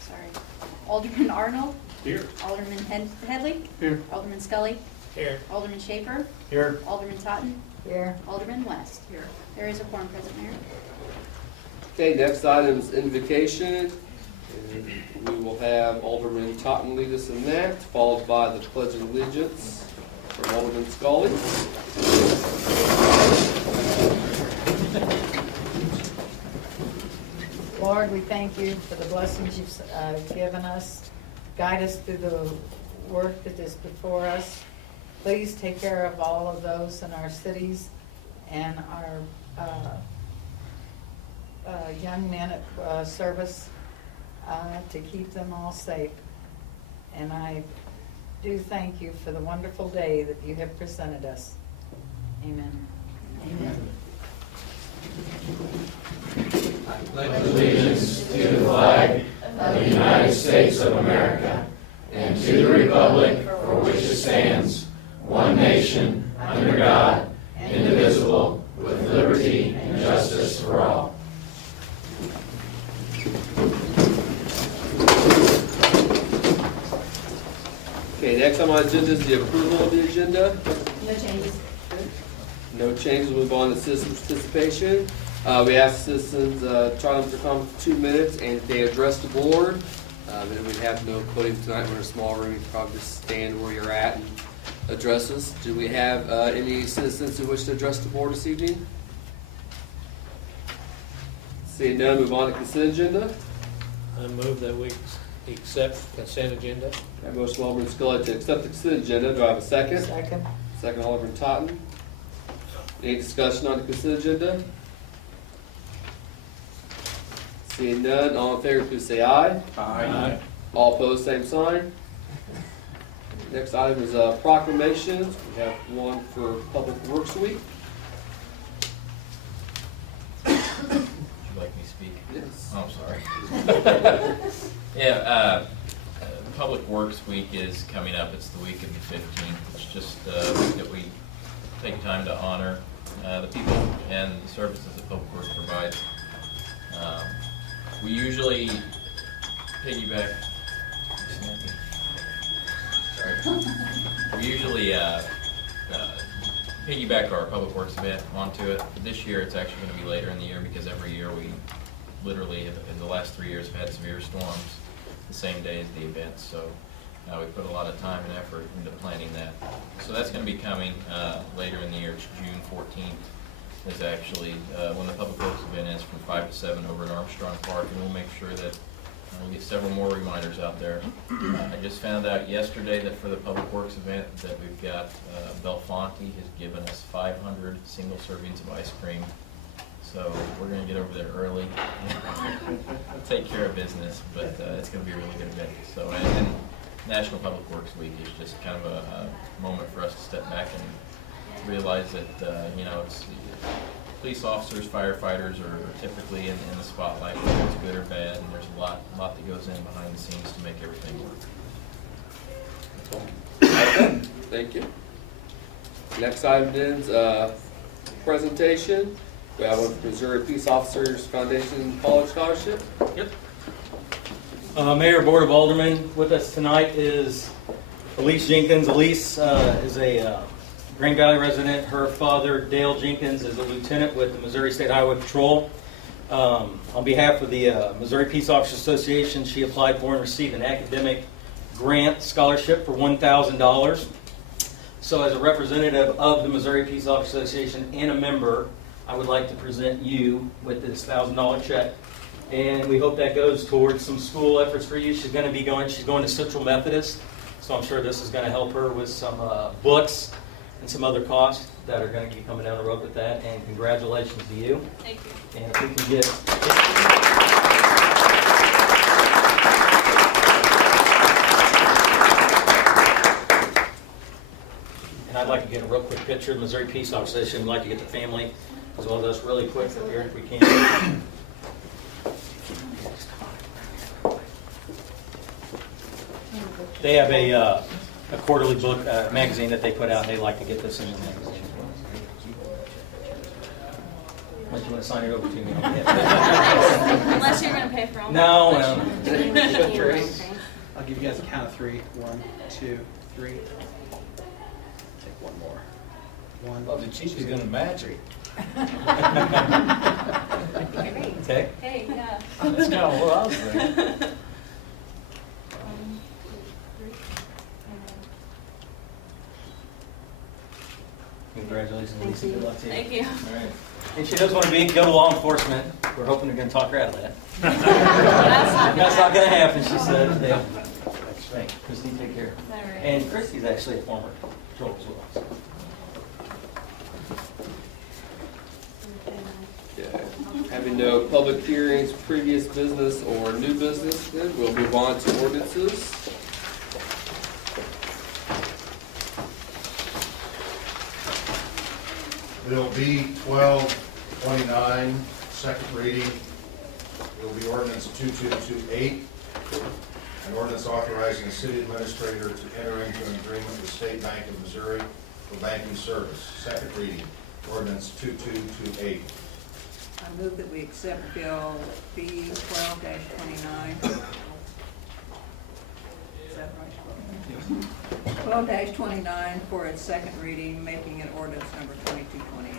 Sorry. Alderman Arnold. Here. Alderman Headley. Here. Alderman Scully. Here. Alderman Schaper. Here. Alderman Totten. Here. Alderman West. Here. There is a quorum present, Mayor. Okay, next item is invocation. And we will have Alderman Totten lead us in that, followed by the Pledge of Allegiance from Alderman Scully. Lord, we thank you for the blessings you've given us. Guide us through the work that is before us. Please take care of all of those in our cities and our young men at service to keep them all safe. And I do thank you for the wonderful day that you have presented us. Amen. Amen. I pledge allegiance to the flag of the United States of America and to the republic for which it stands, one nation, under God, indivisible, with liberty and justice for all. Okay, next on my agenda is the approval of the agenda. No changes. No changes, we'll move on to citizen participation. We ask citizens, try them to come for 2 minutes, and if they address the board, and we have no podium tonight, we're in a small room, you can probably just stand where you're at and address us. Do we have any citizens who wish to address the board this evening? Seeing none, move on to consent agenda. I move that we accept consent agenda. I have motion by Alderman Scully to accept the consent agenda. Do I have a second? Second. Second, Alderman Totten. Any discussion on the consent agenda? Seeing none, all in favor, please say aye. Aye. All opposed, same sign. Next item is proclamations. We have one for Public Works Week. Would you like me to speak? Yes. Oh, I'm sorry. Yeah, Public Works Week is coming up. It's the week of the 15th. It's just a week that we take time to honor the people and the services that Public Works provides. We usually piggyback. Sorry. We usually piggyback our Public Works event onto it. But this year it's actually going to be later in the year because every year we literally, in the last 3 years, have had severe storms the same day as the event. So we put a lot of time and effort into planning that. So that's going to be coming later in the year. It's June 14th is actually when the Public Works event is from 5 to 7 over at Armstrong Park, and we'll make sure that we'll get several more reminders out there. I just found out yesterday that for the Public Works event that we've got Belfonte has given us 500 single servings of ice cream. So we're going to get over there early, take care of business, but it's going to be a really good event. So, and National Public Works Week is just kind of a moment for us to step back and realize that, you know, it's police officers, firefighters are typically in the spotlight, whether it's good or bad, and there's a lot that goes in behind the scenes to make everything work. Thank you. Next item is presentation. We have one for Missouri Peace Officers Foundation College Scholarship. Yep. Mayor, Board of Aldermen, with us tonight is Elise Jenkins. Elise is a Green Valley resident. Her father, Dale Jenkins, is a lieutenant with the Missouri State Highway Patrol. On behalf of the Missouri Peace Officers Association, she applied for and received an academic grant scholarship for $1,000. So as a representative of the Missouri Peace Officers Association and a member, I would like to present you with this $1,000 check. And we hope that goes towards some school efforts for you. She's going to Central Methodist, so I'm sure this is going to help her with some books and some other costs that are going to be coming down the road with that. And congratulations to you. Thank you. And if we can get... And I'd like to get a real quick picture of the Missouri Peace Officers Association. I'd like to get the family as well as us really quick up here if we can. They have a quarterly book magazine that they put out, and they like to get this in the magazine. unless you want to sign it over to me. Unless you're gonna pay for all. No, that. well. I'll give you guys a count of 3. 1, 2, 3. Take one more. 1. Well, the chief is gonna match it. Great. Okay. Hey, yeah. That's kind of what I was thinking. 1, 2, 3, Congratulations, Lisa. Good luck to you. Thank you. All right. And she does want to go to law enforcement. We're hoping they're going to talk her out of that. That's not going to happen, she said. Yeah. Thanks. Christine, take care. All right. And Christy's actually a former patrol as well. So. Okay. Having no public hearings, previous business, or new business, then we'll move on to ordinances. Bill B 1229, second reading. Will be ordinance 2228, an ordinance authorizing the city administrator to enter into an agreement with State Bank of Missouri for banking service. Second reading, ordinance 2228. I move that we accept Bill B 12-29. Is that right? 12-29 for its second reading, making it ordinance number 2228.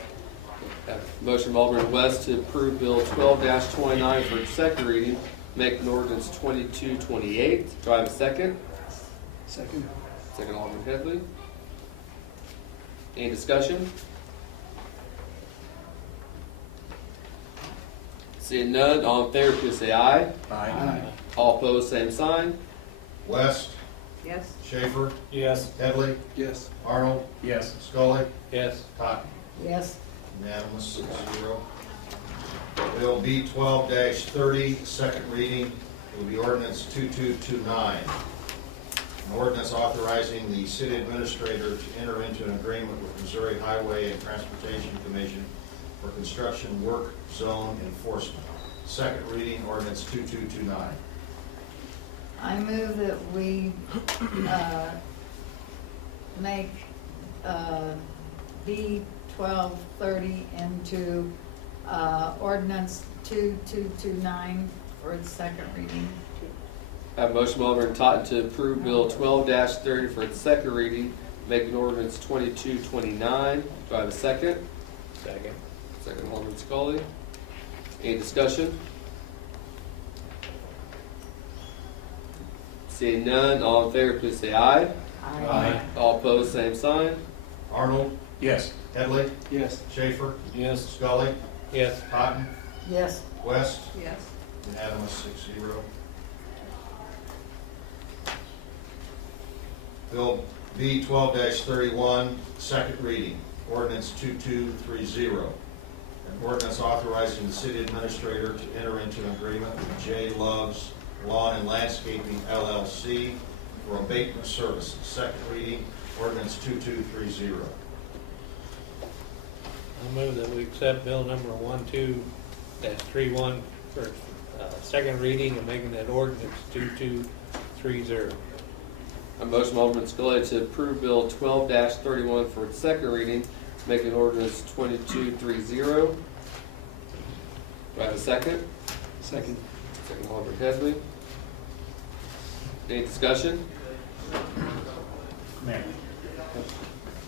Motion by Alderman West to approve Bill 12-29 for its second reading, make an ordinance 2228. Do I have a second? Second. Second, Alderman Headley. Any discussion? Seeing none, all in favor, please say aye. Aye. All opposed, same sign. West, Yes? Schaefer, Yes. Headley, Yes. Arnold, Yes. Scully, Yes. Totten. Yes. Unanimous, 6-0. Bill B 12-30, second reading, will be ordinance 2229. An ordinance authorizing the city administrator to enter into an agreement with Missouri Highway and Transportation Commission for construction work zone enforcement. Second reading, ordinance 2229. I move that we make B 1230 into ordinance 2229 for its second reading. I have a motion by Alderman Totten to approve Bill 12-30 for its second reading, make an ordinance 2229. Do I have a second? Second. Second, Alderman Scully. Any discussion? Seeing none, all in favor, please say aye. Aye. All opposed, same sign. Arnold, Yes. Headley, Yes. Schaefer, Yes. Scully, Yes. Totten, Yes. West. Yes? Unanimous, 6-0. Bill B 12-31, second reading, ordinance 2230. An ordinance authorizing the city administrator to enter into an agreement with J. Love's Lawn and Landscaping LLC for abatement services. Second reading, ordinance 2230. I move that we accept bill number 12-31 for second reading and making that ordinance 2230. A motion by Alderman Scully to approve Bill 12-31 for its second reading, make an ordinance 2230. Do I have a second? Second. Second, Alderman Headley. Any discussion? Mayor,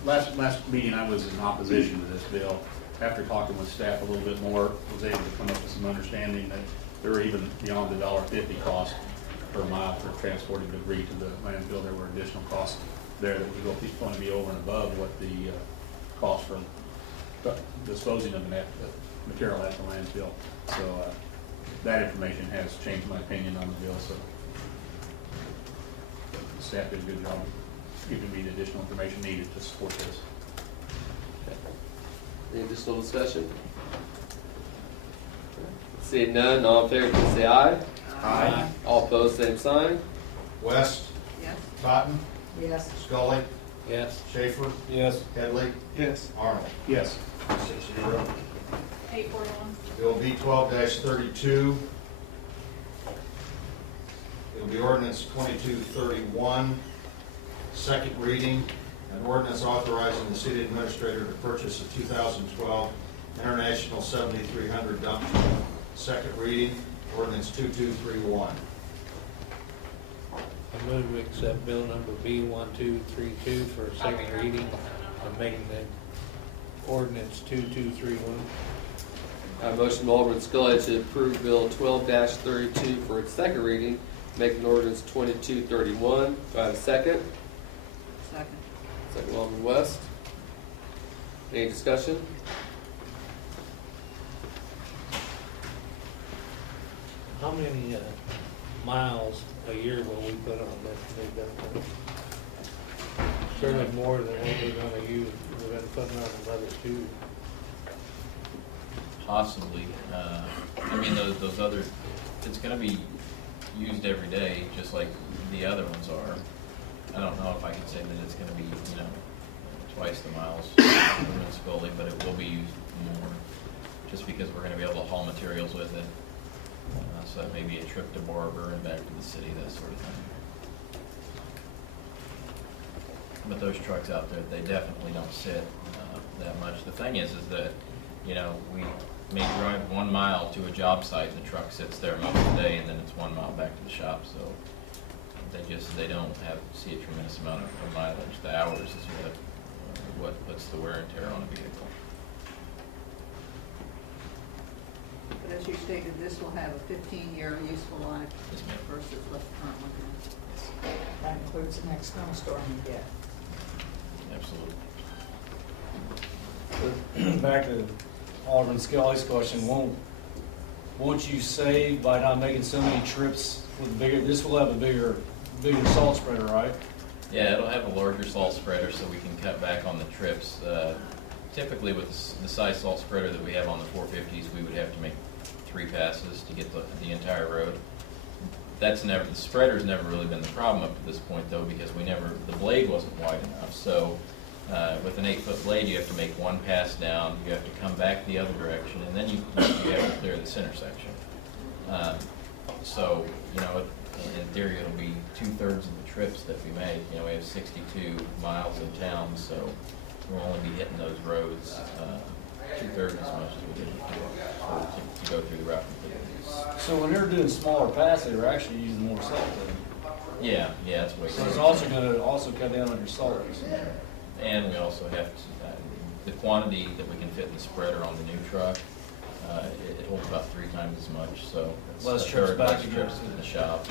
last meeting I was in opposition to this bill. After talking with staff a little bit more, was able to come up with some understanding that there were even beyond the $1.50 cost per mile for transporting debris to the landfill. There were additional costs there that was going to be over and above what the cost for disposing of the material at the landfill. So that information has changed my opinion on the bill. So the staff did a good job giving me the additional information needed to support this. Any additional discussion? Seeing none, all in favor, please say aye. Aye. All opposed, same sign. West, Yes? Totten, Yes. Scully, Yes. Schaefer, Yes. Headley, Yes. Arnold. Yes. 6-0. 841. Bill B 12-32. It'll be ordinance 2231, second reading, an ordinance authorizing the city administrator to purchase a 2012 International 7300 dump truck. Second reading, ordinance 2231. I move we accept bill number B1232 for a second reading and making that ordinance 2231. Motion from Alderman Scully to approve Bill 12-32 for its second reading, making ordinance 2231. Do I have a second? Second. Second, Alderman West. Any discussion? How many miles a year will we put on this new dump truck? Certainly more than what we're gonna use, we're gonna put on another two. Possibly. I mean, those other, it's gonna be used every day, just like the other ones are. I don't know if I can say that it's gonna be, twice the miles from Scully, but it will be used more, just because we're gonna be able to haul materials with it. So that may be a trip to Barber and back to the city, that sort of thing. But those trucks out there, they definitely don't sit that much. The thing is that, we may drive 1 mile to a job site and the truck sits there most of the day, and then it's 1 mile back to the shop, so they don't see a tremendous amount of mileage. The hours is what puts the wear and tear on a vehicle. But as you stated, this will have a 15-year useful life Yes, ma'am. versus what the current one has. That includes the next snowstorm you get. Absolutely. Back to Alderman Scully's question, won't you save by not making so many trips with this will have a bigger salt spreader, right? Yeah, it'll have a larger salt spreader, so we can cut back on the trips. Typically, with the size salt spreader that we have on the 450s, we would have to make 3 passes to get the entire road. The spreader's never really been the problem up to this point, though, because the blade wasn't wide enough. So with an 8-foot blade, you have to make 1 pass down, you have to come back the other direction, and then you have to clear this intersection. So, in theory, it'll be 2/3 of the trips that we make. We have 62 miles in town, so we'll only be hitting those roads 2/3 as much as we did before to go through the route completely. So when they're doing smaller passes, they're actually using more salt then. Yeah, that's what. So it's also going to cut down on your salt. And we also have to, the quantity that we can fit in the spreader on the new truck, it holds about 3 times as much, so. it's Less a trips third back less to trips to the shop.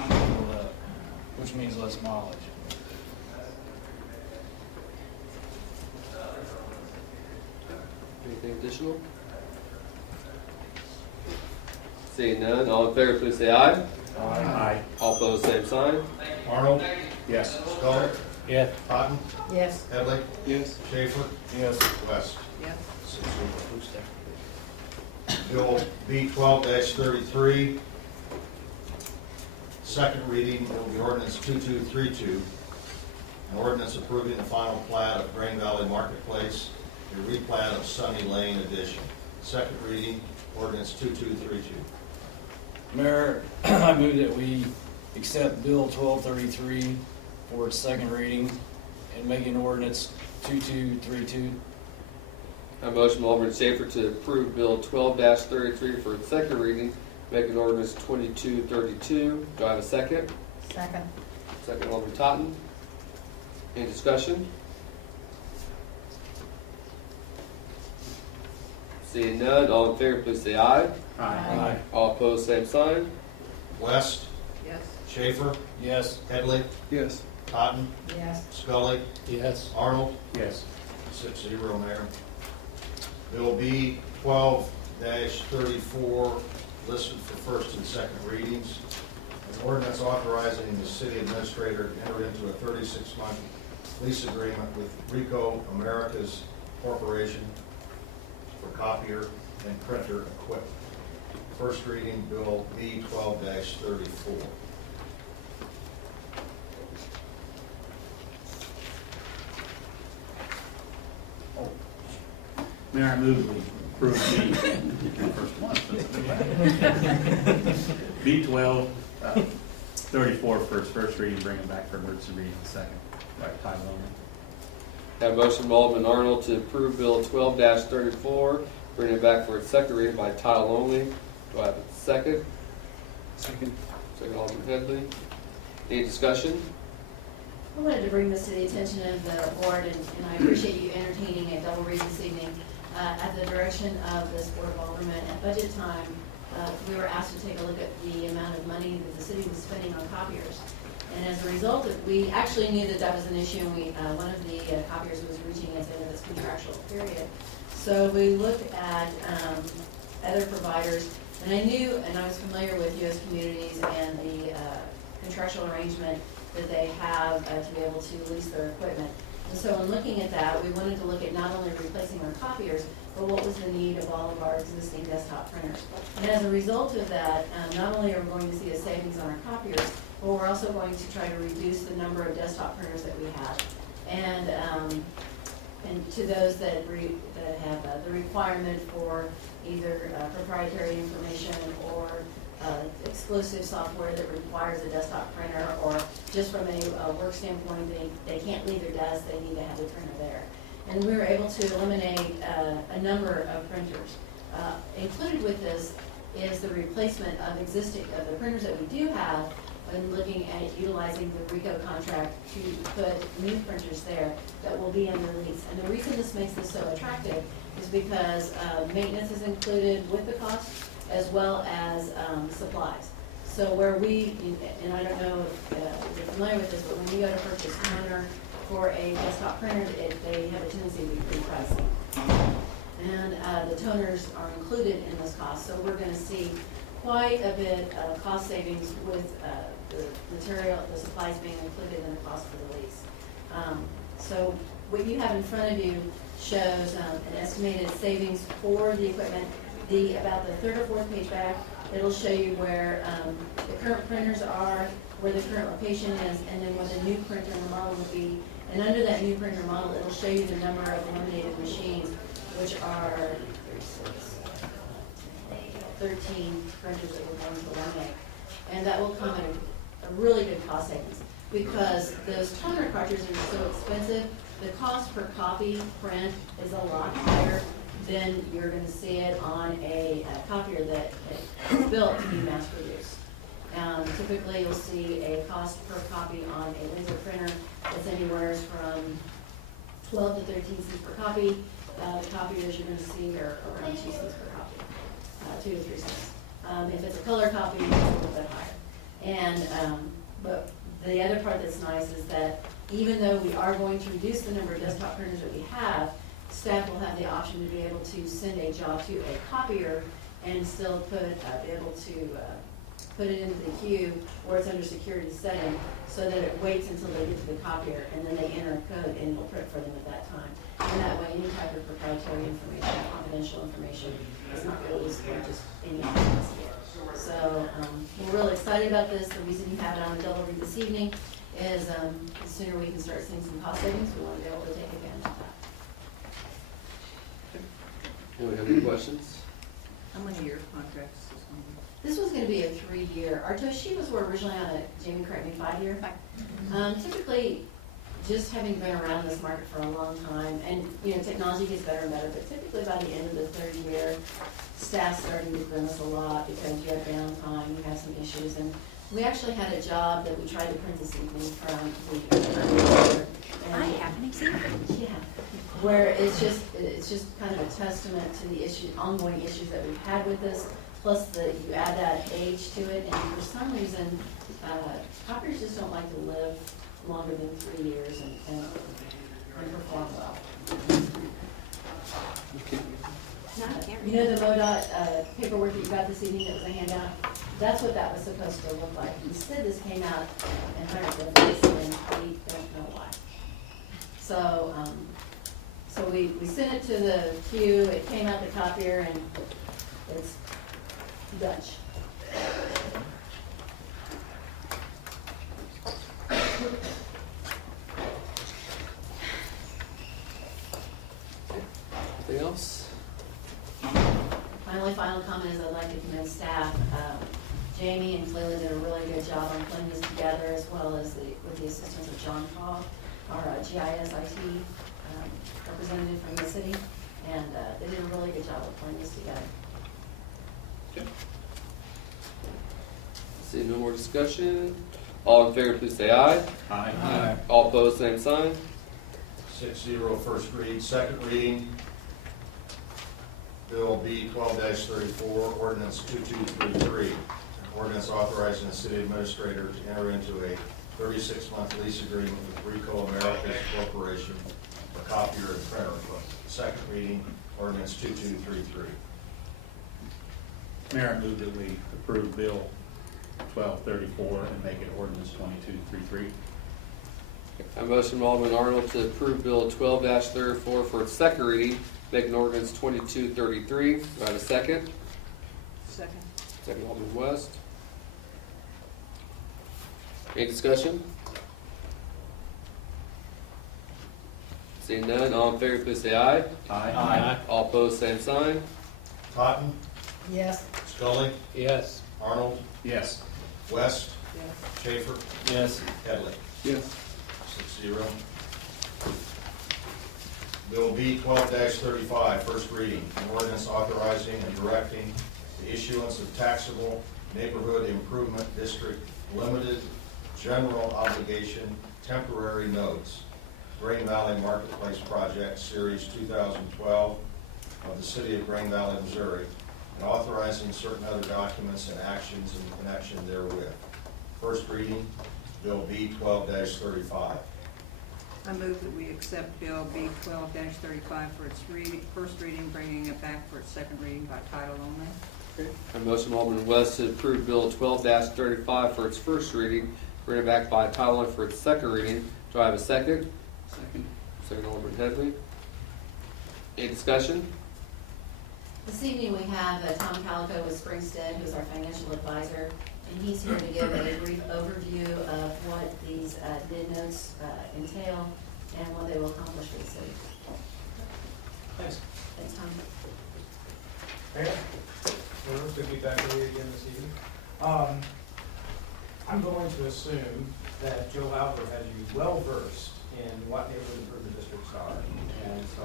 Which means less mileage. Anything additional? Seeing none, all in favor, please say aye. Aye. All opposed, same sign. Arnold? Yes. Scully? Yes. Cotton? Yes. Headley? Yes. Schaefer? Yes. West? Yes. 6-0. Bill B12-33, second reading, it will be ordinance 2232, an ordinance approving the final plat of Grain Valley Marketplace, a replat of Sunny Lane addition. Second reading, ordinance 2232. Mayor, I move that we accept Bill 1233 for its second reading and make an ordinance 2232. A motion from Alderman Schaefer to approve Bill 12-33 for its second reading, making ordinance 2232. Do I have a second? Second. Second, Alderman Totten. Any discussion? Seeing none, all in favor, please say aye. Aye. All opposed, same sign. West? Yes. Schaefer? Yes. Headley? Yes. Cotton? Yes. Scully? Yes. Arnold? Yes. 6-0, Mayor. Bill B 12-34, listed for first and second readings. An ordinance authorizing the city administrator to enter into a 36-month lease agreement with Rico Americas Corporation for copier and printer equipment. First reading, Bill B 12-34. Mayor, I move we approve first one. B12-34 for its first reading, bring it back for emergency reading second, by title only. Have a motion from Alderman Arnold to approve Bill 12-34 for bring it back for its second reading by title only. Do I have a second? Second. Second, Alderman Headley. Any discussion? I wanted to bring this to the attention of the board, and I appreciate you entertaining a double read this evening. At the direction of this Board of Aldermen, at budget time, we were asked to take a look at the amount of money that the city was spending on copiers. And as a result, we actually knew that that was an issue, and one of the copiers was reaching its end of its contractual period. So we looked at other providers, and I knew, and I was familiar with U.S. Communities and the contractual arrangement that they have to be able to lease their equipment. And so in looking at that, we wanted to look at not only replacing our copiers, but what was the need of all of our existing desktop printers. And as a result of that, not only are we going to see a savings on our copiers, but we're also going to try to reduce the number of desktop printers that we have. And to those that have the requirement for either proprietary information or exclusive software that requires a desktop printer, or just from a work standpoint, they can't leave their desk, they need to have the printer there. And we were able to eliminate a number of printers. Included with this is the replacement of the printers that we do have, and looking at utilizing the RICO contract to put new printers there that will be under lease. And the reason this makes this so attractive is because maintenance is included with the cost, as well as supplies. So where and I don't know if you're familiar with this, but when you go to purchase a toner for a desktop printer, they have a tendency to be pretty pricey. And the toners are included in this cost, so we're going to see quite a bit of cost savings with the material, the supplies being included in the cost for the lease. So what you have in front of you shows an estimated savings for the equipment. About the third or fourth page back, it'll show you where the current printers are, where the current location is, and then what the new printer model would be. And under that new printer model, it'll show you the number of eliminated machines, which are 13 printers that we're going to eliminate. And that will come at a really good cost savings, because those toner cartridges are so expensive. The cost per copy print is a lot higher than you're going to see it on a copier that is built to be mass produced. Typically, you'll see a cost per copy on a laser printer that's anywhere from 12 to 13 cents per copy. The copiers you're going to see are around 2 cents per copy, 2 to 3 cents. If it's a color copy, it's a little bit higher. But the other part that's nice is that even though we are going to reduce the number of desktop printers that we have, staff will have the option to be able to send a job to a copier and still be able to put it into the queue where it's under security setting, so that it waits until they get to the copier, and then they enter a code and it'll print for them at that time. And that way, any type of proprietary information, confidential information is not released or just any access to it. So we're really excited about this. The reason you have it on the double read this evening is the sooner we can start seeing some cost savings, we want to be able to take advantage of that. Anyone have any questions? How many year contracts is this one? This was going to be a 3-year. Our Toshibas were originally on a, Jamie, correct me, 5-year. Typically, just having been around this market for a long time, and technology gets better and better, but typically by the end of the third year, staff's starting to grimace a lot because you have downtime, you have some issues, and we actually had a job that we tried to print this evening from the. I have an example. Yeah, where it's just kind of a testament to the ongoing issues that we've had with this. Plus, you add that age to it, and for some reason, copiers just don't like to live longer than 3 years and perform well. You know the MoDOT paperwork that you got this evening that was a handout? That's what that was supposed to look like. Instead, this came out in hieroglyphics, and we don't know why. So, we sent it to the queue. It came out the copier, and it's Dutch. Anything else? My only final comment is I'd like to commend staff. Jamie and Cleland did a really good job on putting this together, as well as with the assistance of John Paul, our GIS IT representative from the city. And they did a really good job of putting this together. See no more discussion. All in favor, please say aye. Aye. All opposed, same sign. 6-0, first read, second reading. Bill B 12-34, ordinance 2233. An ordinance authorizing the city administrator to enter into a 36-month lease agreement with Rico Americas Corporation for copier and printer equipment. Second reading, ordinance 2233. Mayor, I move that we approve Bill 1234 and make it ordinance 2233. A motion from Alderman Arnold to approve Bill 12-34 for its second reading, make an ordinance 2233. Do I have a second? Second. Second, Alderman West. Any discussion? Seeing none, all in favor, please say aye. Aye. All opposed, same sign. Totten, Yes. Scully, Yes. Arnold, Yes. West, Yes. Schaefer, Yes. Headley. Yes. 6-0. Bill B 12-35, first reading, an ordinance authorizing and directing the issuance of taxable neighborhood improvement district limited general obligation temporary notes, Green Valley Marketplace Project, Series 2012 of the City of Green Valley, Missouri, and authorizing certain other documents and actions in connection therewith. First reading, Bill B 12-35. I move that we accept Bill B 12-35 for its first reading, bringing it back for its second reading by title only. A motion from Alderman West to approve Bill 12-35 for its first reading, bring it back by title only for its second reading. Do I have a second? Second. Second, Alderman Headley. Any discussion? This evening, we have Tom Calico with Springstead, who's our financial advisor, and he's here to give a brief overview of what these bid notes entail and what they will accomplish for the city. Thanks. Thanks, Tom. Mayor, good to be back with you again this evening. I'm going to assume that Joe Alver has you well versed in what neighborhood improvement districts are. And so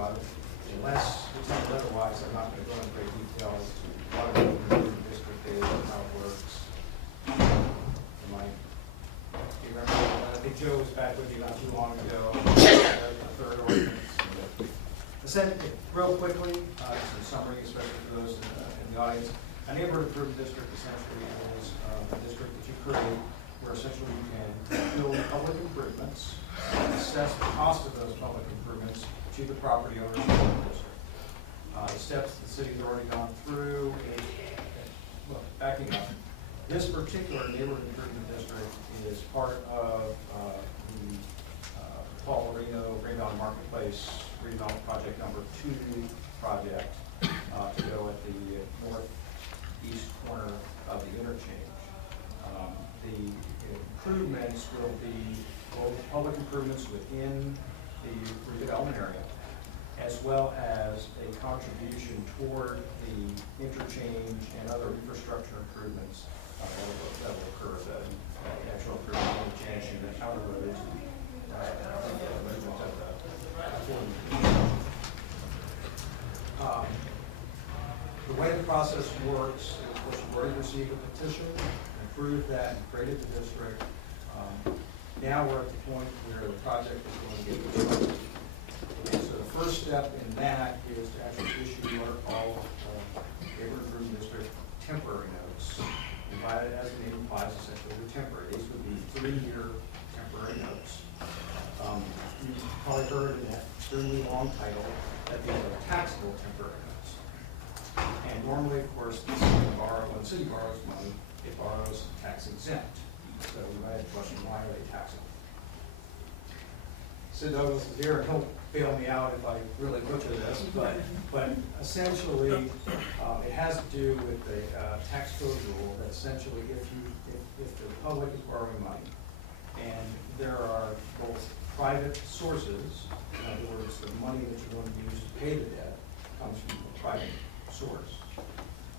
unless it's said otherwise, I'm not going to go into great detail as to what a neighborhood improvement district is and how it works. Do you remember, I think Joe was back with you not too long ago, the third ordinance. Essentially, real quickly, just a summary, especially for those in the audience, a neighborhood improvement district essentially is a district that you create where essentially you can build public improvements, assess the cost of those public improvements to the property owners of the district. The steps the city's already gone through, well, backing up, this particular neighborhood improvement district is part of the Paul Marino Green Valley Marketplace redevelopment project number 2 project to go at the northeast corner of the interchange. The improvements will be both public improvements within the redevelopment area, as well as a contribution toward the interchange and other infrastructure improvements that will occur, the actual improvement of the interchange and the outer roads. The way the process works is, of course, you've already received a petition, approved that, and created the district. Now we're at the point where the project is going to get constructed. Okay, so the first step in that is to actually issue what are called neighborhood improvement district temporary notes. Divided as the name implies, essentially they're temporary. These would be 3-year temporary notes. You've probably heard in that extremely long title that these are taxable temporary notes. And normally, of course, when the city borrows money, it borrows tax exempt. So we might have a question, why are they taxable? Sid Douglas is here, and he'll bail me out if I really butcher this, but essentially, it has to do with the tax code rule that essentially if the public is borrowing money, and there are both private sources, in other words, the money that you're going to use to pay the debt comes from a private source.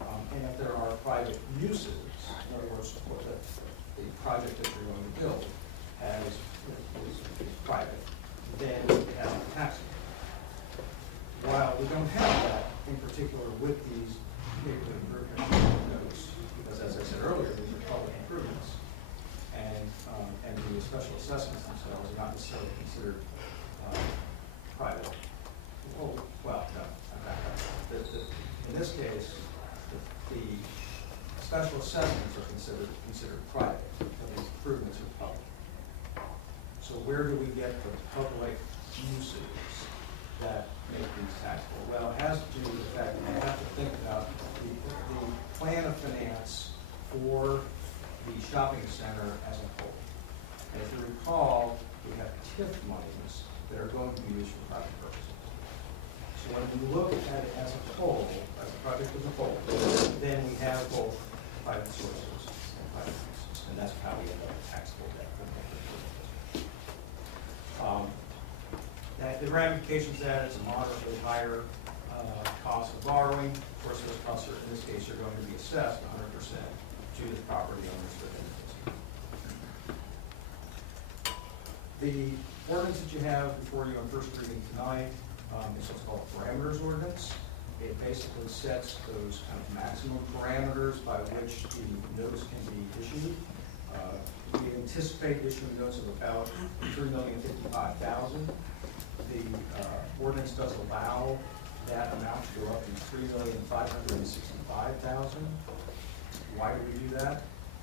And if there are private uses, in other words, the project that you're going to build is private, then it has to be taxable. while we don't have that in particular with these neighborhood improvement notes, because as I said earlier, these are public improvements, and the special assessments themselves are not necessarily considered private. Oh, well, no, I'm back up. In this case, the special assessments are considered private, but these improvements are public. So where do we get the public uses that make these taxable? Well, it has to do with the fact that you have to think about the plan of finance for the shopping center as a whole. And if you recall, we have TIF monies that are going to be used for private purposes. So when we look at it as a whole, as a project as a whole, then we have both private sources and private uses, and that's how we end up with taxable debt. The ramifications of that is a moderately higher cost of borrowing. Of course, those costs are, in this case, are going to be assessed 100% to the property owners within the district. The ordinance that you have before you on first reading tonight is what's called a parameters ordinance. It basically sets those kind of maximum parameters by which the notes can be issued. We anticipate issuing notes of about $3,055,000. The ordinance does allow that amount to go up to $3,565,000. Why do we do that?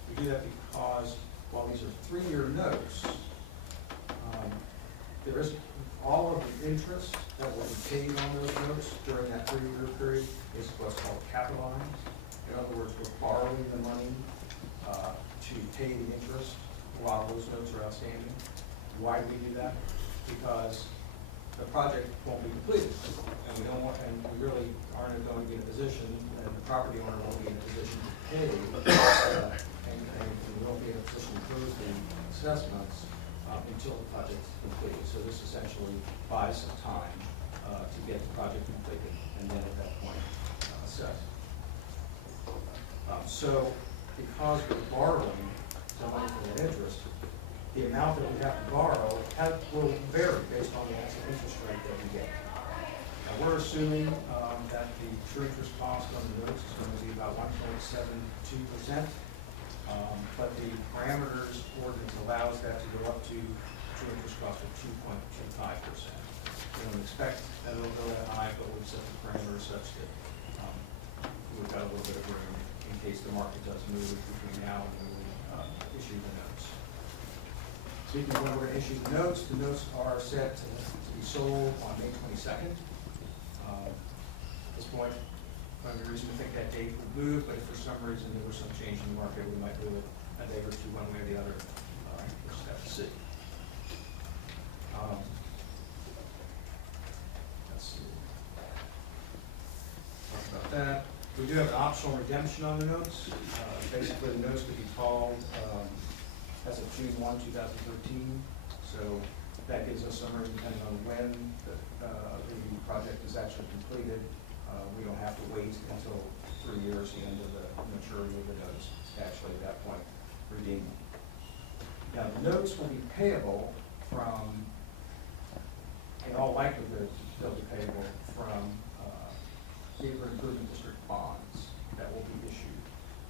We do that because while these are 3-year notes, there is all of the interest that will be paid on those notes during that 3-year period is what's called capitalized. In other words, we're borrowing the money to pay the interest while those notes are outstanding. Why do we do that? Because the project won't be completed, and we don't want, and we really aren't going to be in a position, and the property owner won't be in a position to pay, and we won't be in a position to close the assessments until the project is completed. So this essentially buys some time to get the project completed, and then at that point assess. So because we're borrowing the money for that interest, the amount that we have to borrow will vary based on the actual interest rate that we get. Now, we're assuming that the true interest cost on the notes is going to be about 1.72%, but the parameters ordinance allows that to go up to true interest cost of 2.25%. We don't expect that it'll go that high, but we've set the parameters such that we've got a little bit of room in case the market does move between now and when we issue the notes. Speaking of when we're going to issue the notes are set to be sold on May 22nd. At this point, no reason to think that date would move, but if for some reason there was some change in the market, we might move it a day or two one way or the other. We'll just have to see. Let's see. Talk about that. We do have an optional redemption on the notes. Basically, the notes could be called as of June 1, 2013. So that gives us some room, depending on when the project is actually completed. We don't have to wait until 3 years, the end of the maturity of the notes, to actually at that point redeem them. Now, the notes will be payable from, in all likelihood, they'll be payable from neighborhood improvement district bonds that will be issued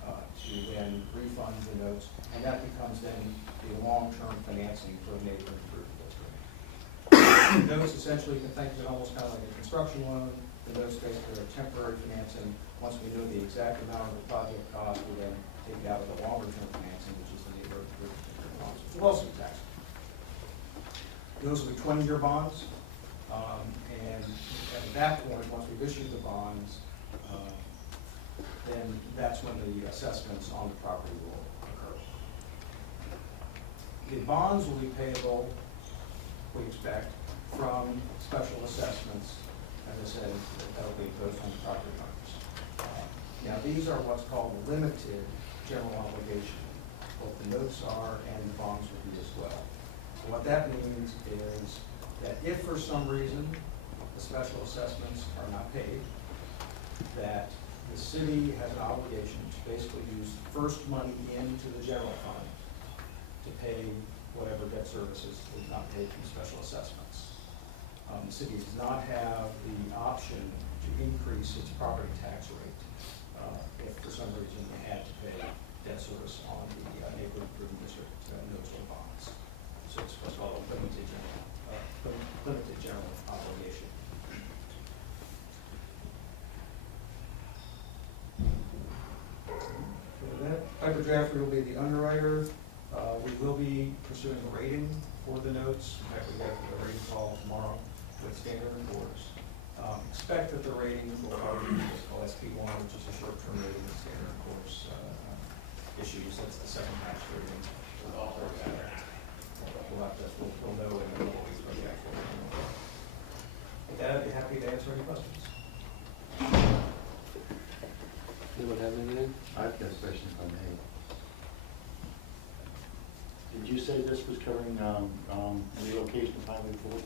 to then refund the notes, and that becomes then the long-term financing for the neighborhood improvement district. Notes essentially, you can think of it almost kind of like a construction loan. The notes basically are temporary financing. Once we know the exact amount of the project cost, we then take it out of the longer-term financing, which is the neighborhood improvement district bonds, which will also be taxable. Those will be 20-year bonds, and at that point, once we've issued the bonds, then that's when the assessments on the property will occur. The bonds will be payable, we expect, from special assessments, as I said, that will be imposed on the property owners. Now, these are what's called limited general obligation. Both the notes are and the bonds will be as well. So what that means is that if for some reason the special assessments are not paid, that the city has an obligation to basically use first money into the general fund to pay whatever debt services is not paid from special assessments. The city does not have the option to increase its property tax rate if for some reason you had to pay debt service on the neighborhood improvement district notes or bonds. So it's what's called a limited general obligation. Piper Jaffray will be the underwriter. We will be pursuing a rating for the notes. In fact, we have a rating call tomorrow with Standard & Poor's. Expect that the rating will probably be what's called SP1, which is a short-term rating that Standard & Poor's issues. That's the second match rating. We'll know in a couple weeks what the actual rating will be. With that, I'd be happy to answer any questions. Anyone have anything? I've got a question if I may. Did you say this was covering relocation of Highway 4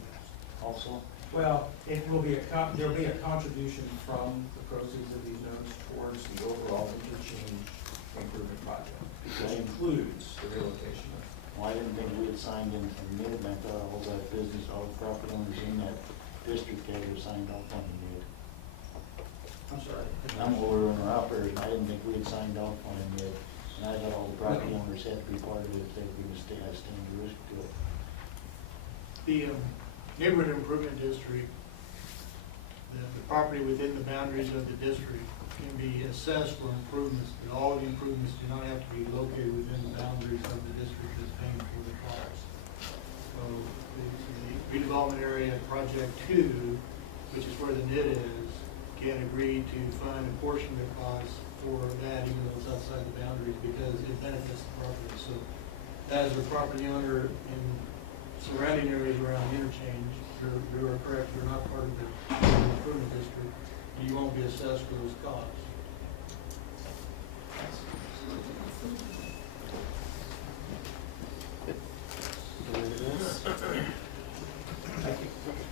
also? Well, it will be there'll be a contribution from the proceeds of these notes towards the overall interchange improvement project, which includes the relocation of. Well, I didn't think we had signed in mid, and I thought all that business, all the property owners in that district had to signed off on it yet. I'm sorry. I'm over on our operators, and I didn't think we had signed off on it yet. And I thought all the property owners had to be part of it if they were going to stand the risk to it. The neighborhood improvement district, the property within the boundaries of the district can be assessed for improvements, but all the improvements do not have to be located within the boundaries of the district that's paying for the cost. So the redevelopment area project 2, which is where the NIT is, can agree to fund a portion of the cost for that, even though it's outside the boundaries, because it benefits the property. So as a property owner in surrounding areas around the interchange, you are correct, you're not part of the improvement district, and you won't be assessed for those costs. Thank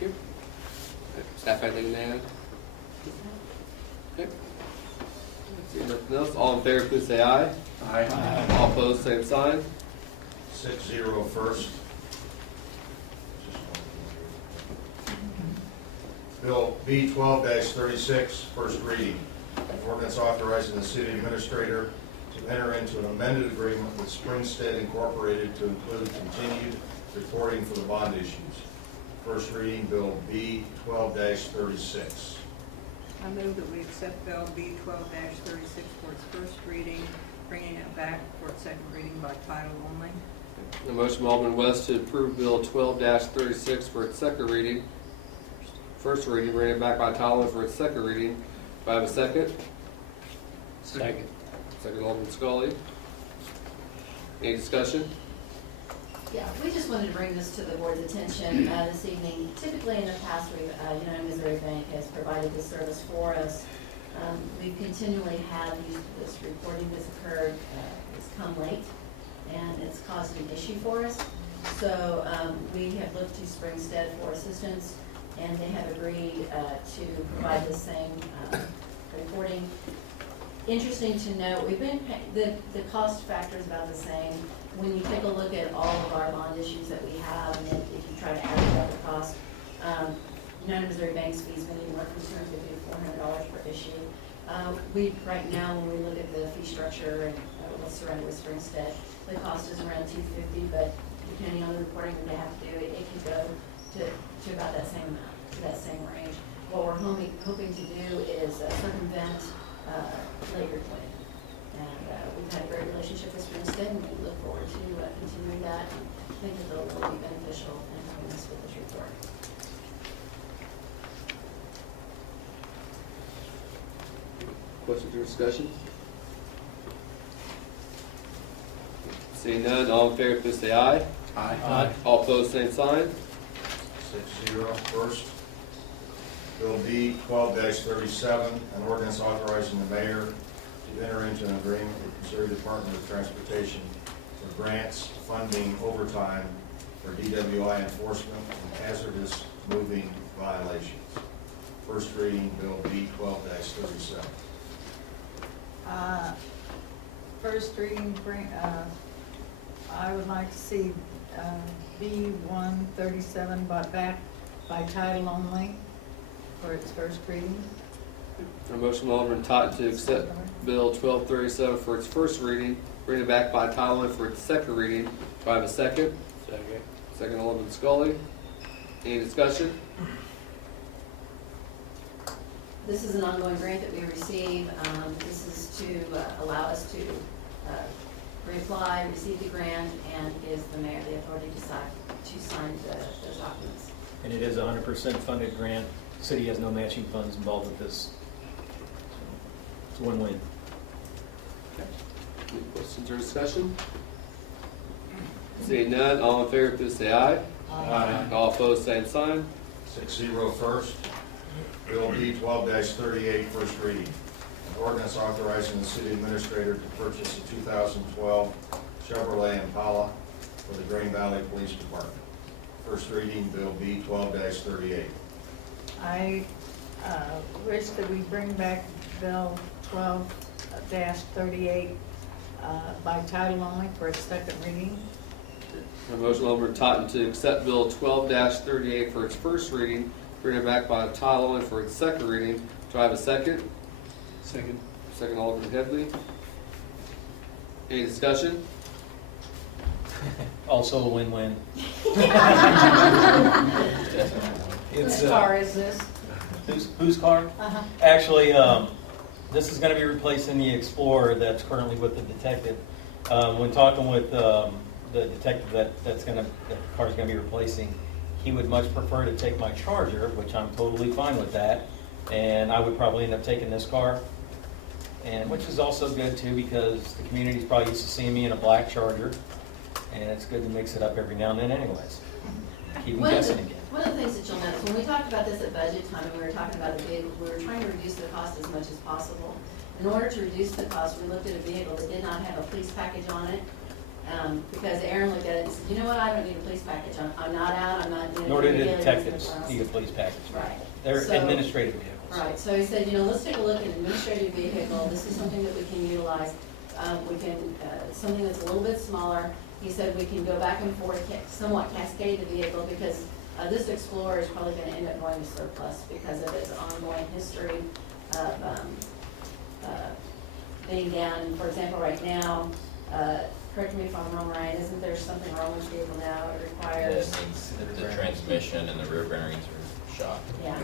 you. Staff, anything to add? Okay. Seeing nothing else, all in favor, please say aye. Aye. All opposed, same sign. 6-0 first. Bill B 12-36, first reading. An ordinance authorizing the city administrator to enter into an amended agreement with Springstead Incorporated to include continued reporting for the bond issues. First reading, Bill B 12-36. I move that we accept Bill B 12-36 for its first reading, bringing it back for its second reading by title only. The motion from Alderman West to approve Bill 12-36 for its second reading. First reading, bring it back by title only for its second reading. Do I have a second? Second. Second, Alderman Scully. Any discussion? Yeah, we just wanted to bring this to the board's attention this evening. Typically in the past, United Missouri Bank has provided this service for us. We've continually had this reporting that's occurred, it's come late, and it's caused an issue for us. So we have looked to Springstead for assistance, and they have agreed to provide the same reporting. Interesting to note, the cost factor is about the same. When you take a look at all of our bond issues that we have, and if you try to average out the cost, United Missouri Bank's fees been anywhere from $250 to $400 per issue. Right now, when we look at the fee structure and what's surrounded with Springstead, the cost is around $250, but depending on the reporting that they have to do, it can go to about that same amount, to that same range. What we're hoping to do is circumvent labor claim. And we've had a great relationship with Springstead, and we look forward to continuing that. I think that they'll really be beneficial in helping us with this report. Questions or discussion? Seeing none, all in favor, please say aye. Aye. All opposed, same sign. 6-0 first. Bill B 12-37, an ordinance authorizing the mayor to enter into an agreement with the Missouri Department of Transportation for grants funding overtime for DWI enforcement and hazardous moving violations. First reading, Bill B 12-37. First reading, I would like to see B 137 brought back by title only for its first reading. A motion by Alderman Totten to accept Bill 1237 for its first reading, bring it back by title only for its second reading. Do I have a second? Second. Second, Alderman Scully. Any discussion? This is an ongoing grant that we receive. This is to allow us to reapply, receive the grant, and gives the mayor the authority to sign those documents. And it is a 100% funded grant. The city has no matching funds involved with this. It's a win-win. Any questions or discussion? Seeing none, all in favor, please say aye. Aye. All opposed, same sign. 6-0 first. Bill B 12-38, first reading. An ordinance authorizing the city administrator to purchase a 2012 Chevrolet Impala for the Green Valley Police Department. First reading, Bill B 12-38. I wish that we bring back Bill 12-38 by title only for its second reading. A motion, Alderman Totten to accept Bill 12-38 for its first reading, bring it back by title only for its second reading. Do I have a second? Second. Second, Alderman Headley. Any discussion? Also a win-win. Whose car is this? Whose car? Uh-huh. Actually, this is going to be replacing the Explorer that's currently with the detective. When talking with the detective that the car's going to be replacing, he would much prefer to take my Charger, which I'm totally fine with that, and I would probably end up taking this car, and which is also good too because the community's probably used to seeing me in a black Charger, and it's good to mix it up every now and then anyways. Keep them guessing again. One of the things that you'll notice, when we talked about this at budget time, and we were talking about a vehicle, we were trying to reduce the cost as much as possible. In order to reduce the cost, we looked at a vehicle that did not have a police package on it, because Aaron looked at it and said, you know what, I don't need a police package, I'm not out, I'm not doing. Nor do the any detectives business need a police package. Right. They're So- administrative vehicles. Right, so he said, let's take a look at an administrative vehicle, this is something that we can utilize. We can, something that's a little bit smaller, he said we can go back and forth, somewhat cascade the vehicle, because this Explorer is probably gonna end up going to surplus because of its ongoing history of being down. For example, right now, correct me if I'm wrong, Ryan, isn't there something wrong with the vehicle now? It requires. The transmission and the rear bearings are shot. Yeah,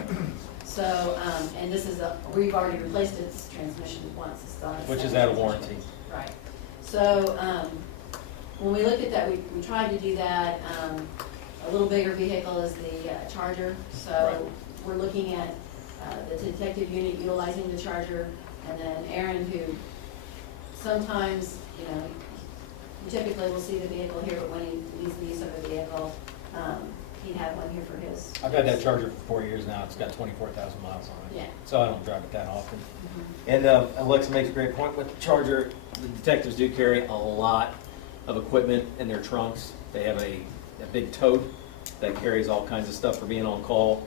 so, and this is we've already replaced its transmission once, it's done. Which is out of warranty. Right, so, when we looked at that, we tried to do that, a little bigger vehicle is the Charger, so Right. we're looking at, the detective unit utilizing the Charger, and then Aaron, who sometimes, you typically will see the vehicle here, but when he needs the use of a vehicle, he'd have one here for his. I've had that Charger for 4 years now. It's got 24,000 miles on it. Yeah. So I don't drive it that often. Mhm. And Alexa makes a great point with the Charger. The detectives do carry a lot of equipment in their trunks. They have a big tote that carries all kinds of stuff for being on call,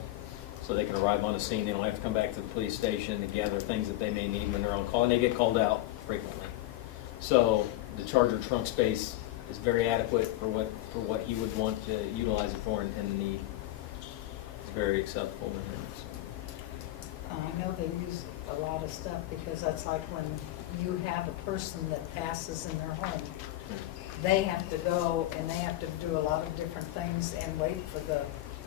so they can arrive on the scene. They don't have to come back to the police station to gather things that they may need when they're on call, and they get called out frequently. So the Charger trunk space is very adequate for what he would want to utilize it for and need. It's very acceptable to him. I know they use a lot of stuff because that's like when you have a person that passes in their home. They have to go and they have to do a lot of different things and wait for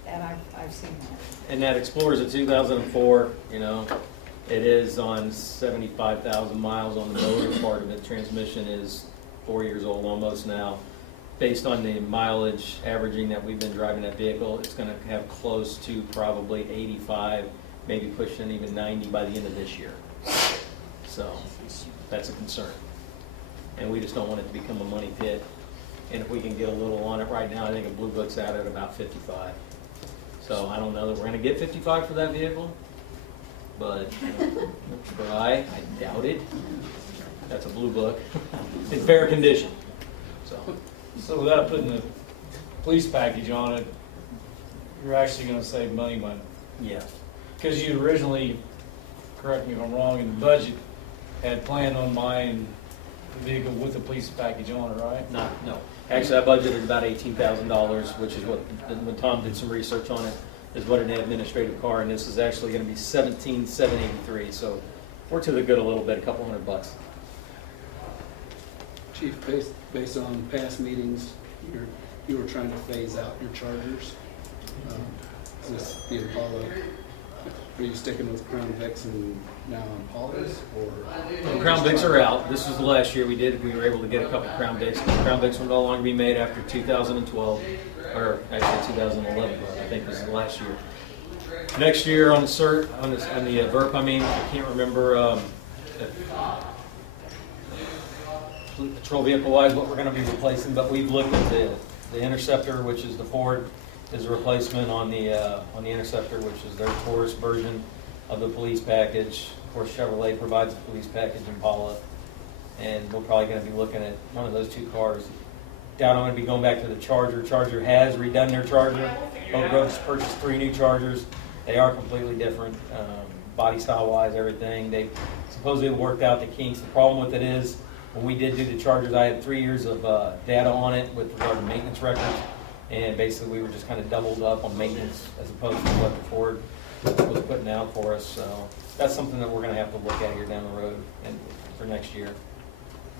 and I've seen that. And that Explorer is a 2004, it is on 75,000 miles on the motor part of it. Transmission is 4 years old almost now. Based on the mileage averaging that we've been driving that vehicle, it's going to have close to probably 85, maybe pushing even 90 by the end of this year. So that's a concern. And we just don't want it to become a money pit. And if we can get a little on it right now, I think a Blue Book's out at about 55. So I don't know that we're going to get 55 for that vehicle, but we'll try. I doubt it. That's a Blue Book in fair condition. So without putting the police package on it, you're actually gonna save money. Yeah. Because you originally, correct me if I'm wrong, in the budget, had planned on buying the vehicle with the police package on it, right? No. Actually, I budgeted about $18,000, which is when Tom did some research on it. is what an administrative car, and this is actually gonna be $17,783, so we're to the good a little bit, a couple $100. Chief, based on past meetings, you were trying to phase out your Chargers. Is this the Impala? Are you sticking with Crown Vics and now Impalas, or? The Crown Vics are out. This was the last year we did. We were able to get a couple Crown Vics. Crown Vics will no longer be made after 2012, or actually 2011, I think was the last year. Next year on the CERT, on the VERP, I can't remember patrol vehicle wise what we're going to be replacing, but we've looked at the Interceptor, which is the Ford, is a replacement on the Interceptor, which is their tourist version of the police package. Of course, Chevrolet provides a police package, Impala, and we're probably going to be looking at one of those two cars. Doubt I'm going to be going back to the Charger. Charger has redone their Charger. Both roads purchased 3 new Chargers. They are completely different, body style wise, everything. They supposedly worked out the kinks. The problem with it is, when we did do the Chargers, I had 3 years of data on it with regard to maintenance records, and basically we were just kind of doubled up on maintenance as opposed to what the Ford was putting out for us. So that's something that we're going to have to look at here down the road and for next year.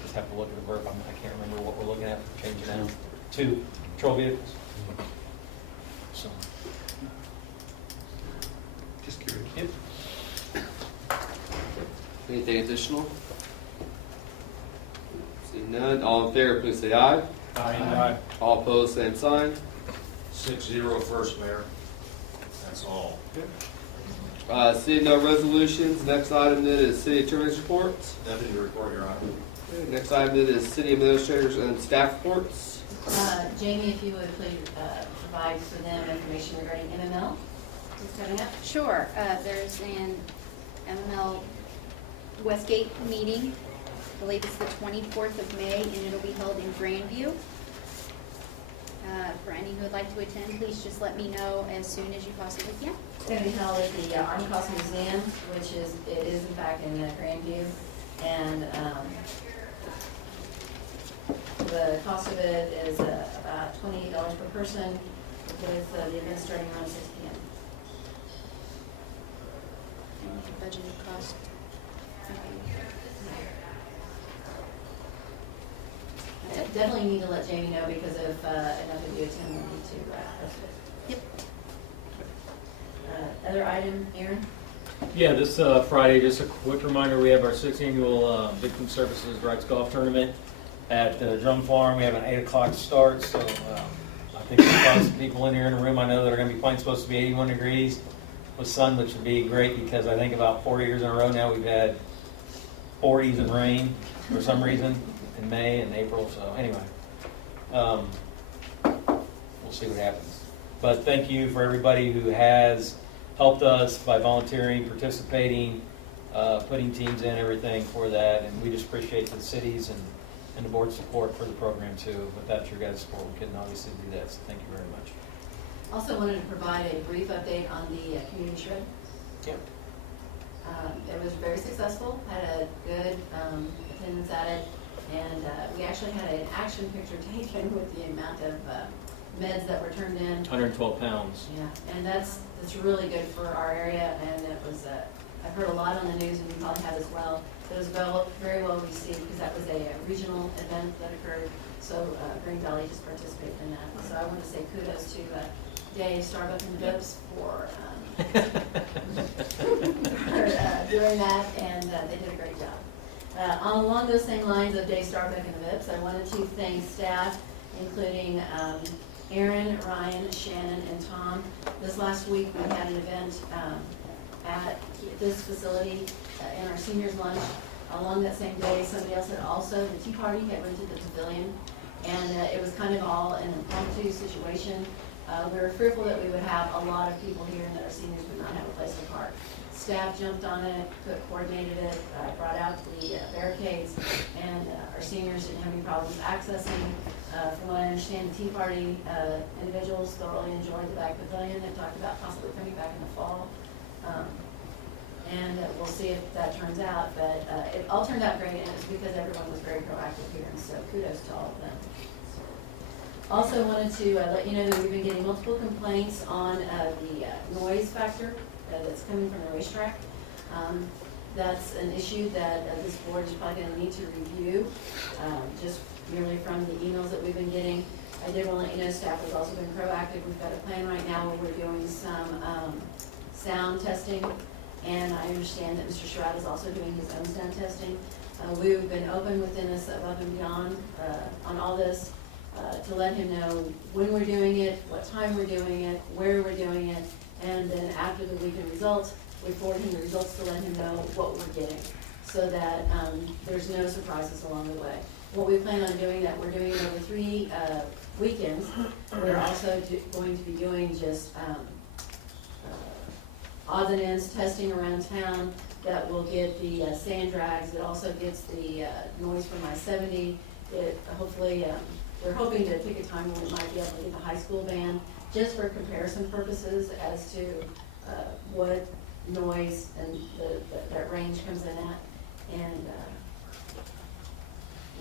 Just have to look at the VERP. I can't remember what we're looking at for changing out. 2 patrol vehicles. So. Just curious. Yep. Anything additional? Seeing none, all in favor, please say aye. Aye. All opposed, same sign. 6-0 first, Mayor. That's all. Seeing no resolutions, next item then is city attorney's reports. Nothing to report, Your Honor. Okay, next item then is city administrators and staff reports. Jamie, if you would please provide for them information regarding MML that's coming up. Sure. There's an MML Westgate meeting. I believe it's the 24th of May, and it'll be held in Grandview. For any who would like to attend, please just let me know as soon as you possibly can. It's going to be held at the Army Cross Museum, which is in fact in Grandview. And the cost of it is about $28 per person, with the event starting around 6 p.m. And the budgeted cost. Definitely need to let Jamie know, because if enough of you attend, we'll need to post it. Yep. Other item, Aaron? Yeah, this Friday, just a quick reminder, we have our 6th annual Victim Services Rights Golf Tournament at Drum Farm. We have an 8 o'clock start, so I think there's lots of people in here in the room I know that are going to be playing. Supposed to be 81 degrees with sun, which would be great, because I think about 4 years in a row now we've had 40s and rain for some reason in May and April. So anyway, we'll see what happens. But thank you for everybody who has helped us by volunteering, participating, putting teams in, everything for that. And we just appreciate the cities and the board's support for the program too. Without your guys' support, we couldn't obviously do that. So thank you very much. Also wanted to provide a brief update on the community shred. Yep. It was very successful, had a good attendance at it, and we actually had an action picture taken with the amount of meds that were turned in. 112 pounds. Yeah, and that's really good for our area, and it was, I've heard a lot on the news, and you probably have as well. It was very well received, because that was a regional event that occurred, so Green Valley just participated in that. So I want to say kudos to Dave, Starbuck, and the Dopes for doing that, and they did a great job. Along those same lines of Dave Starbuck and the Vips, I wanted to thank staff, including Aaron, Ryan, Shannon, and Tom. This last week we had an event at this facility in our seniors lunch. Along that same day, somebody else had also, the Tea Party had rented the pavilion, and it was kind of all an impromptu situation. We were fearful that we would have a lot of people here and that our seniors would not have a place to park. Staff jumped on it, coordinated it, brought out the barricades, and our seniors didn't have any problems accessing. From what I understand, the Tea Party individuals thoroughly enjoyed the back pavilion and talked about possibly coming back in the fall. And we'll see if that turns out, but it all turned out great, and it's because everyone was very proactive here, and so kudos to all of them. Also wanted to let you know that we've been getting multiple complaints on the noise factor that's coming from the racetrack. That's an issue that this board is probably going to need to review, just merely from the emails that we've been getting. I did want to let you know staff has also been proactive. We've got a plan right now where we're doing some sound testing, and I understand that Mr. Sherrod is also doing his own sound testing. We've been open within us above and beyond on all this to let him know when we're doing it, what time we're doing it, where we're doing it, and then after the weekend results, we forward him the results to let him know what we're getting, so that there's no surprises along the way. What we plan on doing, that we're doing it over 3 weekends. We're also going to be doing just odds and ends testing around town that will get the sand drags. It also gets the noise from I-70. It hopefully, we're hoping to pick a time when we might be able to get the high school band, just for comparison purposes as to what noise and that range comes in at. And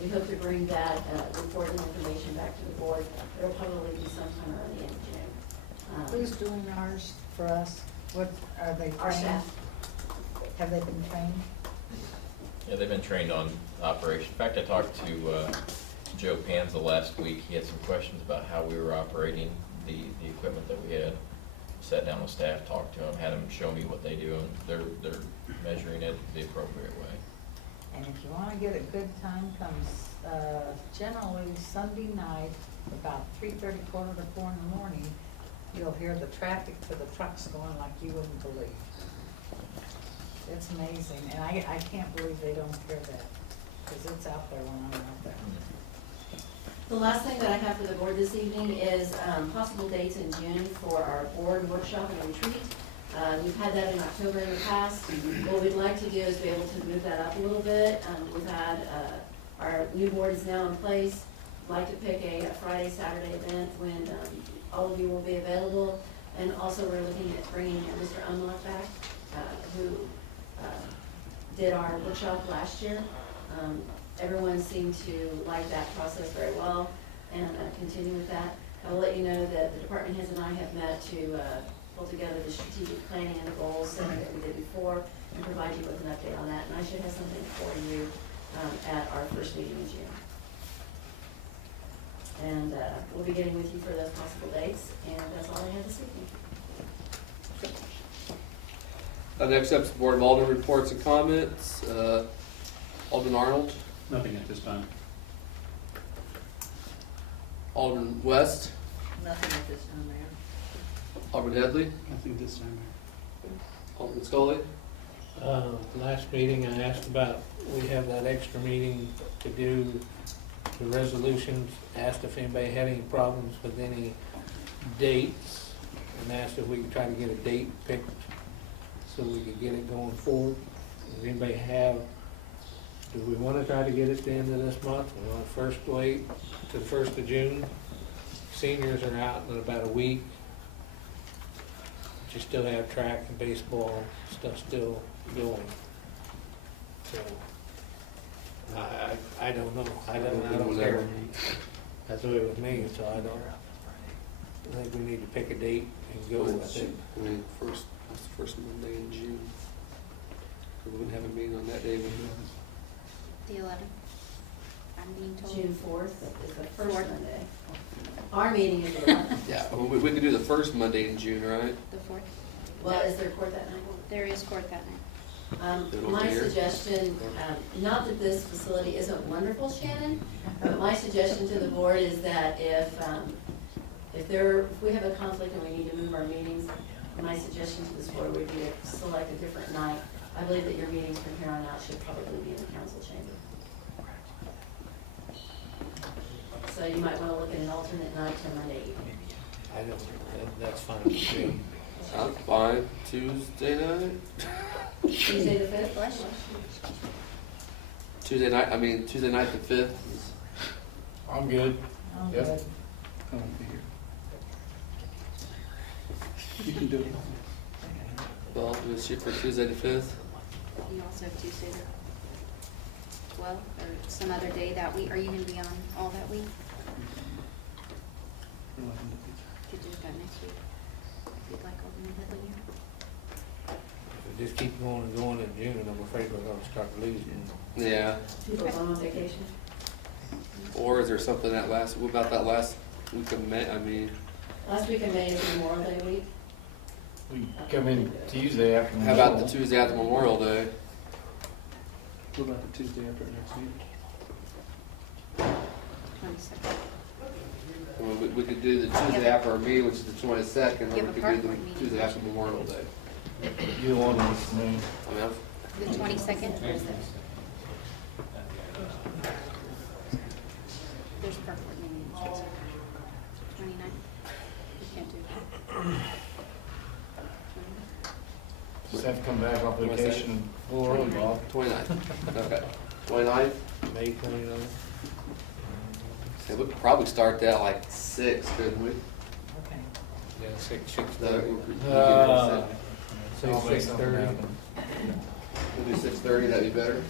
we hope to bring that report and information back to the board. It'll probably be sometime around the end of June. Who's doing ours for us? What, are they trained? Our staff. Have they been trained? Yeah, they've been trained on operation. In fact, I talked to Joe Panza last week. He had some questions about how we were operating the equipment that we had. Sat down with staff, talked to them, had them show me what they do, and they're measuring it the appropriate way. And if you want to get a good time, comes generally Sunday night, about 3:30, 3:45 in the morning, you'll hear the traffic to the trucks going like you wouldn't believe. It's amazing, and I can't believe they don't hear that, because it's out there when I'm out there. The last thing that I have for the board this evening is possible dates in June for our board workshop and retreat. We've had that in October in the past. What we'd like to do is be able to move that up a little bit. We've had, our new board is now in place. I'd like to pick a Friday, Saturday event when all of you will be available. And also we're looking at bringing Mr. Unlock back, who did our workshop last year. Everyone seemed to like that process very well, and continue with that. I will let you know that the department heads and I have met to pull together the strategic planning and the goals that we did before, and provide you with an update on that. And I should have something for you at our first meeting in June. And we'll be getting with you for those possible dates, and that's all I have this evening. Next up is the Board of Aldermen reports and comments. Alderman Arnold. Nothing at this time. Alderman West. Nothing at this time, Mayor. Alderman Headley. Nothing this time. Alderman Scully. Last meeting I asked about, we have that extra meeting to do the resolutions, asked if anybody had any problems with any dates, and asked if we could try to get a date picked so we could get it going forward. Does anybody have, do we want to try to get it at the end of this month? We want to first wait to the 1st of June. Seniors are out in about a week. But you still have track and baseball stuff still going. So, I don't know. I don't care. That's the way with me, so I think we need to pick a date and go with it. I mean, that's the first Monday in June. We wouldn't have a meeting on that day, would we? The 11th. I'm being told. June 4th is the first Fourth. Monday. Our meeting is the 11th. Yeah, we could do the first Monday in June, right? The 4th. Well, is there court that night? There is court that night. My suggestion, not that this facility isn't wonderful, Shannon, but my suggestion to the board is that if we have a conflict and we need to move our meetings, my suggestion to this board would be to select a different night. I believe that your meetings from here on out should probably be in the council chamber. So you might want to look at an alternate night to Monday evening. I don't, that's fine with me. I'm fine. Tuesday night? Tuesday the 5th? Tuesday night the 5th. I'm good. I'm Yep. good. I won't be here. You can do it. Well, we'll shoot for Tuesday the 5th. You also have Tuesday the 12th, or some other day that week. Are you going to be on all that week? Could do that next week, if you'd like, Alderman Headley. If we just keep going and going in June, I'm afraid we're gonna start losing. Yeah. People going on vacation. Or is there something what about that last week of May? I mean, Last week in May is Memorial Day week. We come in Tuesday after. how about the Tuesday after Memorial Day? What about the Tuesday after next week? 22nd. Well, we could do the Tuesday after our meeting, which is the 22nd, or You we have a could park do board the meeting. Tuesday after Memorial Day. You want to me? I mean, The 22nd? There's a park board meeting on Tuesday. 29th? We can't do that. Just have to come back off vacation a little early, Bob. 29th. Okay. 29th? May 29th. Yeah, we could probably start that like 6, couldn't we? Okay. Yeah, 6, That 6:30. we could- Say I'll make something 6:30. happen. We'll do 6:30, that'd be better.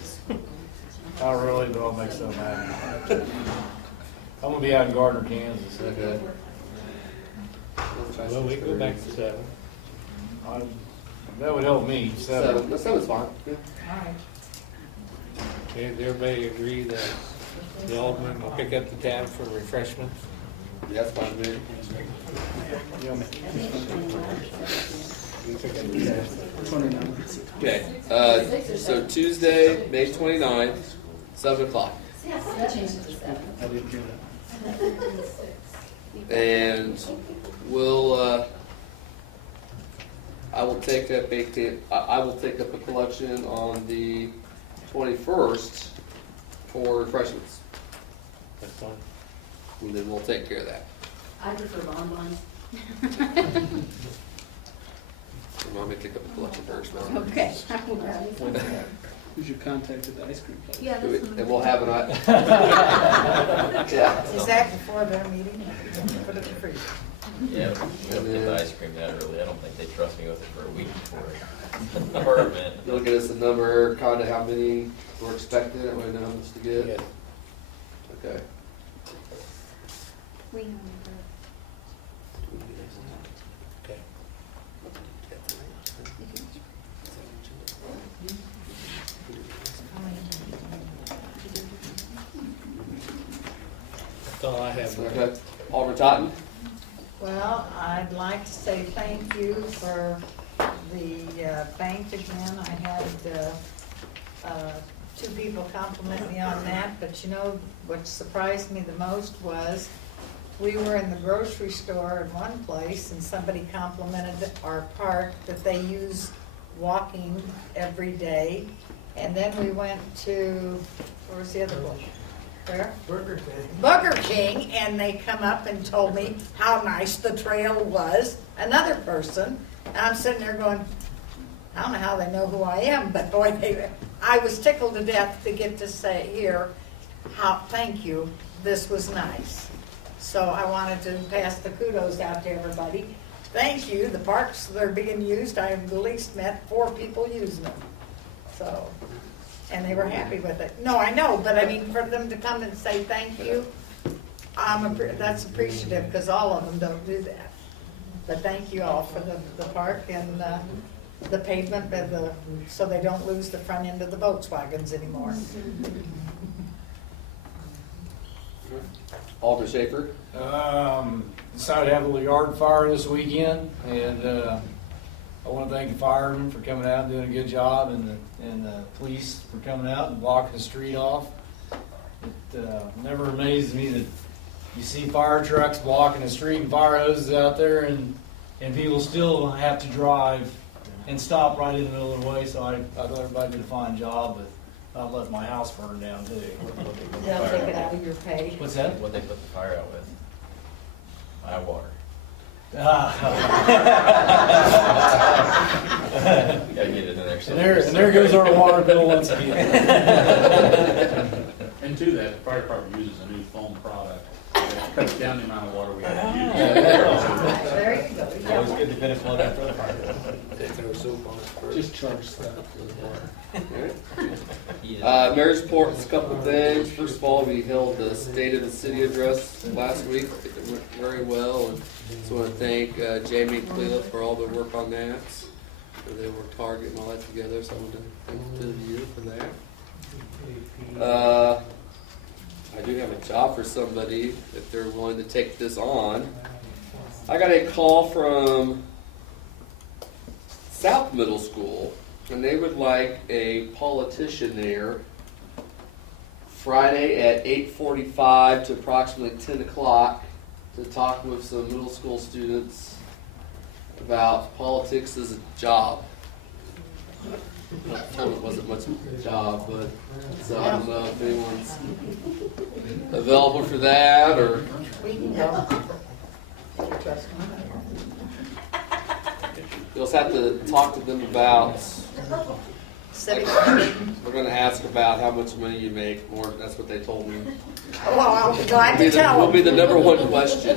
Not really, but I'll make something happen. I'm gonna be out in Gardner, Kansas. Okay. We'll try Well, we go 6:30. back to 7. That would help me, 7. 7's fine. Yeah. All right. Okay, does everybody agree that the Alderman will pick up the tab for refreshments? Yeah, that's fine, man. We pick up the tab. 29. Okay, so Tuesday, May 29th, 7 o'clock. That changed it to 7. I didn't hear that. And we'll, I will take up a collection on the 21st for refreshments, That's fine. and then we'll take care of that. I prefer bonbons. Let me pick up a collection first, now. Okay. Who's your contact at the ice cream place? Yeah, that's. And we'll have an, yeah. Is that before their meeting? Put it in the freezer. Yeah, we'll get the ice cream that early. I don't think they trust me with it for a week before our event. You'll get us a number, kind of how many we're expecting, that way we know how much to get. Yeah. Okay. We know. Okay. That's all I have. Okay. Alderman Totten? Well, I'd like to say thank you for the bank again. I had 2 people compliment me on that, but you know, what surprised me the most was we were in the grocery store in one place and somebody complimented our park that they use walking every day. And then we went to, where was the other one? Where? Burger King, and they come up and told me how nice the trail was. Another person, and I'm sitting there going, I don't know how they know who I am, but boy, I was tickled to death to get to say here, thank you, this was nice. So I wanted to pass the kudos out to everybody. Thank you, the parks that are being used, I have at least met 4 people using them. So, and they were happy with it. No, I know, but I mean, for them to come and say thank you, that's appreciative, because all of them don't do that. But thank you all for the park and the pavement, so they don't lose the front end of the Volkswagens anymore. Alderman Schaefer? Decided to have a little yard fire this weekend, and I want to thank the firemen for coming out and doing a good job, and the police for coming out and blocking the street off. It never amazes me that you see fire trucks blocking the street and fire hoses out there, and people still have to drive and stop right in the middle of the way. So I thought everybody did a fine job, but not letting my house burn down too. They'll take it out of your pay. What's that? What they put the fire out with? My water. Ah. Gotta get it in there. And there goes our water bill once again. And to that, the fire department uses a new foam product that cuts down the amount of water we have to use. There you go. It's always good to finish one after the fire. They throw soap on it first. Just charge staff for the water. Mayor's report, a couple of things. First of all, we held the State of the City address last week. very well, and just want to thank Jamie and Cleo for all their work on that. They worked hard getting all that together, so I want to thank you for that. I do have a job for somebody if they're willing to take this on. I got a call from South Middle School, and they would like a politician there Friday at 8:45 to approximately 10 o'clock to talk with some middle school students about politics as a job. I told it wasn't much of a job, but so I don't know if anyone's available for that or. We can go. You trust me? You'll just have to talk to them about. We're going to ask about how much money you make. More. That's what they told me. Well, I'm glad to tell Will be them. the number one question.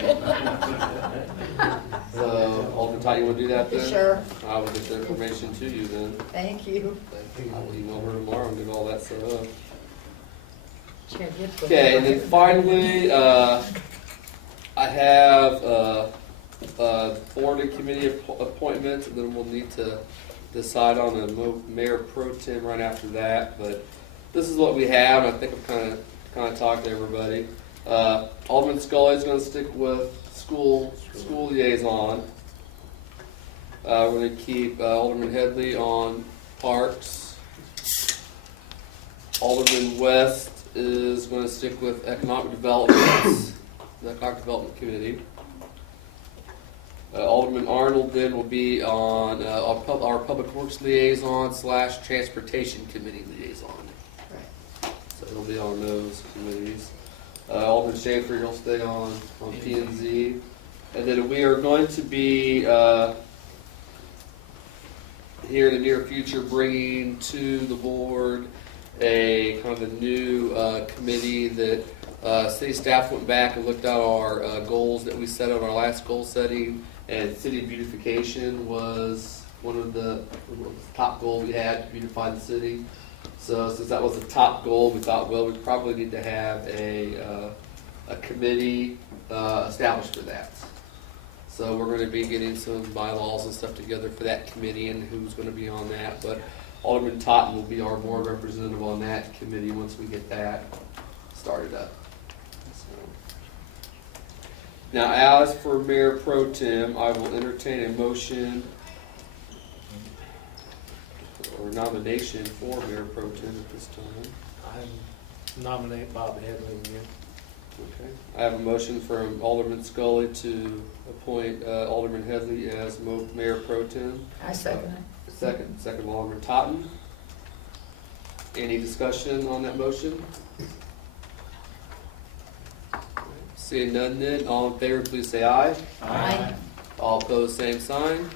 So, Alderman Todd, you want to do that then? Sure. I will get the information to you then. Thank you. I will email her tomorrow and get all that set up. Sure, get the- Okay, and then finally, I have board and committee appointments, and then we'll need to decide on a mayor pro tem right after that. But this is what we have, and I think I've kind of talked to everybody. Alderman Scully is going to stick with school liaison. We're going to keep Alderman Headley on parks. Alderman West is going to stick with economic development, the economic development committee. Alderman Arnold then will be on our public works liaison / transportation committee liaison. So he'll be on those committees. Alderman Schaefer, you'll stay on P&Z. And then we are going to be here in the near future bringing to the board a kind of a new committee that city staff went back and looked at our goals that we set on our last goal setting, and city beautification was one of the top goals we had to beautify the city. So since that was a top goal, we thought, well, we probably need to have a committee established for that. So we're going to be getting some bylaws and stuff together for that committee and who's going to be on that. But Alderman Totten will be our board representative on that committee once we get that started up. So. Now, as for Mayor Pro Tem, I will entertain a motion or nomination for Mayor Pro Tem at this time. I nominate Bob Headley again. Okay. I have a motion from Alderman Scully to appoint Alderman Headley as Mayor Pro Tem. I second it. Second Alderman Totten. Any discussion on that motion? Seeing none then, all in favor please say aye. Aye. All opposed, same sign.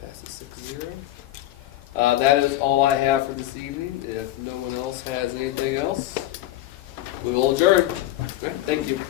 Passes 6-0. That is all I have for this evening. If no one else has anything else, we will adjourn. Thank you.